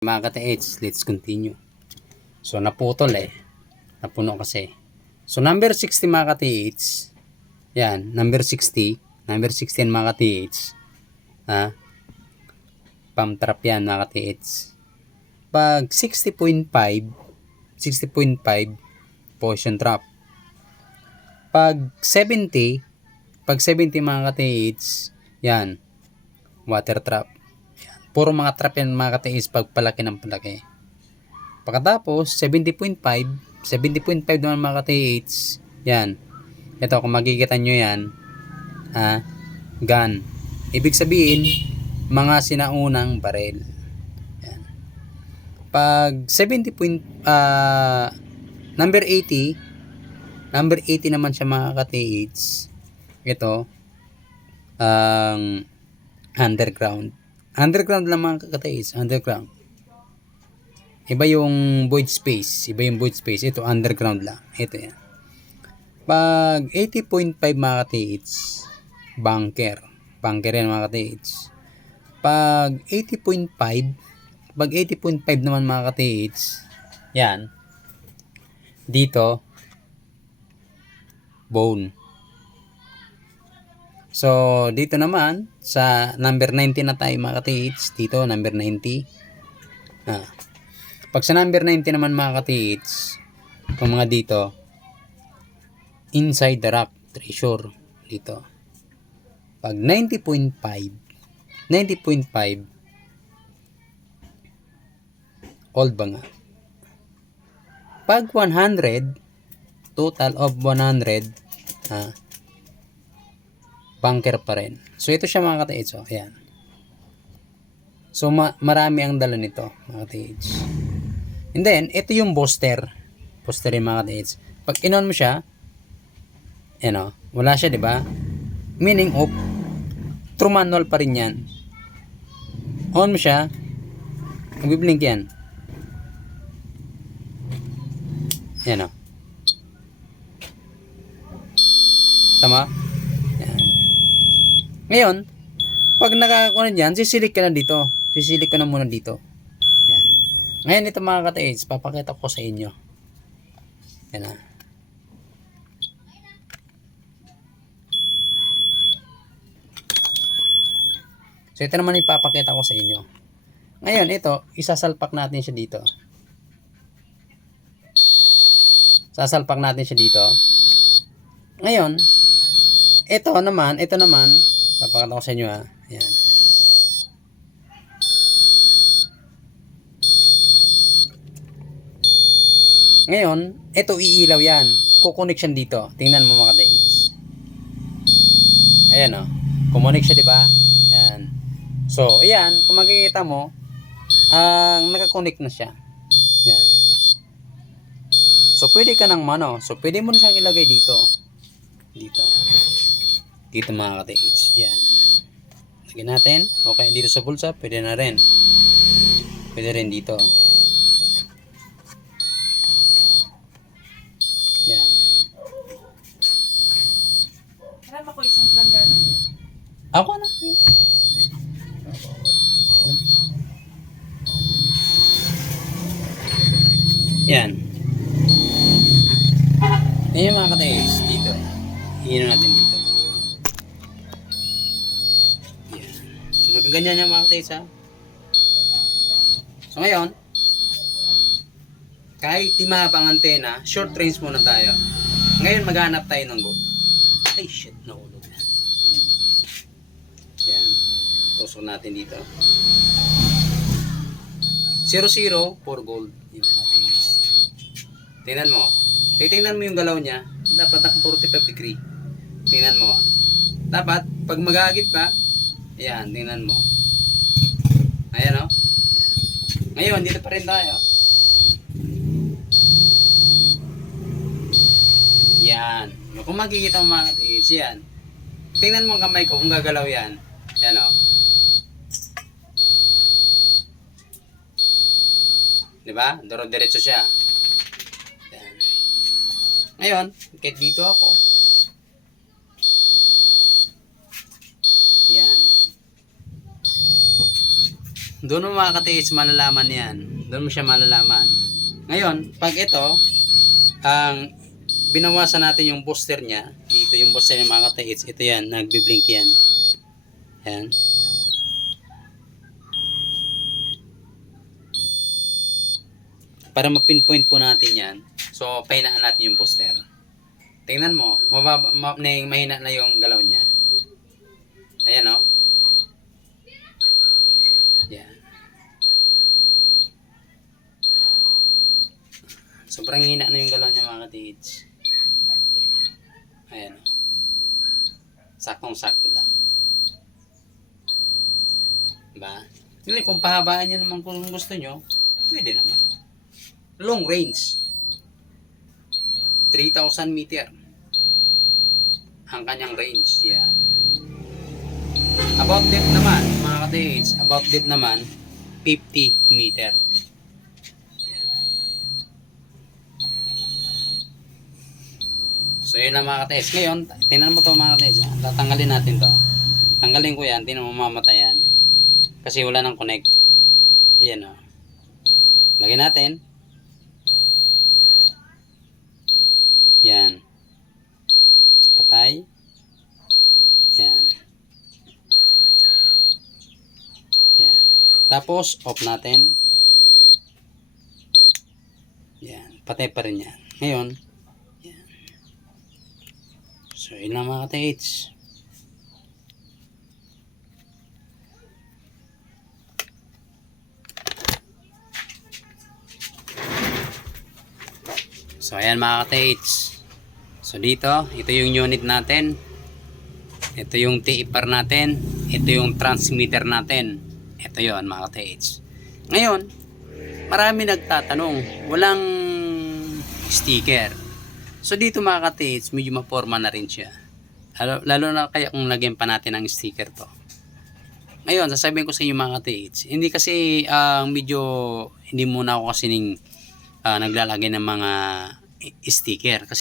Mga ka-TH, let's continue. So, naputol napuno kasi. So, number 60 mga ka-TH, yan, number 60 yan mga ka-TH, pump trap yan mga ka-TH. Pag 60.5 position trap. Pag 70 mga ka-TH, yan, water trap. Puro mga trap yan mga ka-TH pag palaki ng palaki. Pagkatapos 70.5 naman mga ka-TH, yan, ito kung makikita nyo yan, gun, ibig sabihin mga sinaunang barel. Yan. Pag 70 number 80 naman siya mga ka-TH, ito underground lang mga ka-TH, underground. Iba yung void space. Ito underground lang. Ito yan. Pag 80.5 mga ka-TH, bunker yan mga ka-TH. Pag 80.5 naman mga ka-TH, yan, dito bone. So dito naman sa number 90 na tayo mga ka-TH, dito number 90. Pag sa number 90 naman mga ka-TH, kung mga dito, inside the rock, treasure, dito. Pag 90.5, old ba nga? Pag 100, total of 100, bunker pa rin. So ito siya mga ka-TH, so ayan. So marami ang dala nito mga ka-TH. And then, ito yung booster. Booster yung mga ka-TH. Pag in-on mo siya, wala siya, di ba? Meaning of, true manual pa rin yan. On mo siya, magbiblink yan. Yan o. Tama? Yan. Ngayon, pag nakakakunan yan, sisilik ka na dito. Sisilik ka na muna dito. Ngayon ito mga ka-TH, papakita ko sa inyo. Yan na. So ito naman ipapakita ko sa inyo. Ngayon ito, isasalpak natin siya dito. Sasalpak natin siya dito. Ngayon, ito naman, papakita ko sa inyo Yan. Ngayon, ito iilaw yan. Kukonect dito. Tingnan mo mga ka-TH. Ayan o. Kumonek siya, diba? Ayan. So, ayan. Kung makikita mo, nakakonect na siya. Ayan. So, pwede ka ng So, pwede mo na siyang ilagay dito. Dito mga ka-TH. Ayan. Lagyan natin. Okay, dito sa bulsa, pwede na rin. Pwede rin dito. Yan. Alam ako isang planggana niya. Ako na. Yan. Yan yung mga ka-TH dito. Iinom natin dito. Yan. So nakaganyan yung mga ka-TH So ngayon, kahit di mahabang antena, short range muna tayo. Ngayon maghanap tayo ng gold. Ay shit, nahulog na. Yan. Tusok natin dito. 0-0 for gold. Yung mga tingnan mo. Titingnan mo yung galaw niya. Dapat naka 45 degree. Tingnan mo. Dapat, pag mag-aagip ka, ayan, tingnan mo. Ayan o. Ayan. Ngayon, dito pa rin tayo. Yan. Kung makikita mo mga ka-TH, yan. Tingnan mo ang kamay ko kung gagalaw yan. Yan o. Diba? Diretso siya. Yan. Ngayon, kahit dito ako. Yan. Doon mo mga katiits malalaman yan. Doon mo siya malalaman. Ngayon, pag ito, ang binawasan natin yung booster niya, dito yung booster niya mga katiits, ito yan, nagbiblink yan. Yan. Para mapinpoint po natin yan, so pahinaan natin yung booster. Tingnan mo, mahina na yung galaw niya. Ayan o. Yan. Sobrang hina na yung galaw niya mga katiits. Ayan o. Saktong-sakto lang. Diba? Hindi, kung pahabaan nyo naman kung gusto nyo, pwede naman. Long range. 3,000 meter. Ang kanyang range. Yan. About depth naman, mga katiits, about depth naman, 50 meter. Yan. So yun lang mga katiits. Ngayon, tingnan mo to mga katiits. Tatanggalin natin to. Tanggalin ko yan, tingnan mo mamatayan. Kasi wala nang connect. Ayan o. Lagyan natin. Yan. Patay. Yan. Yan. Tapos, off natin. Yan. Patay pa rin yan. Ngayon, yan. So, yun lang mga katiits. So ayan mga katiits. So dito, ito yung unit natin. Ito yung TIPR natin. Ito yung transmitter natin. Ito yon mga katiits. Ngayon, marami nagtatanong, walang sticker. So dito mga katiits, medyo maporma na rin siya. Lalo na kaya kung lagyan pa natin ng sticker to. Ngayon, sasabihin ko sa inyo mga katiits, hindi kasi medyo hindi muna ako kasi naglalagay ng mga sticker kasi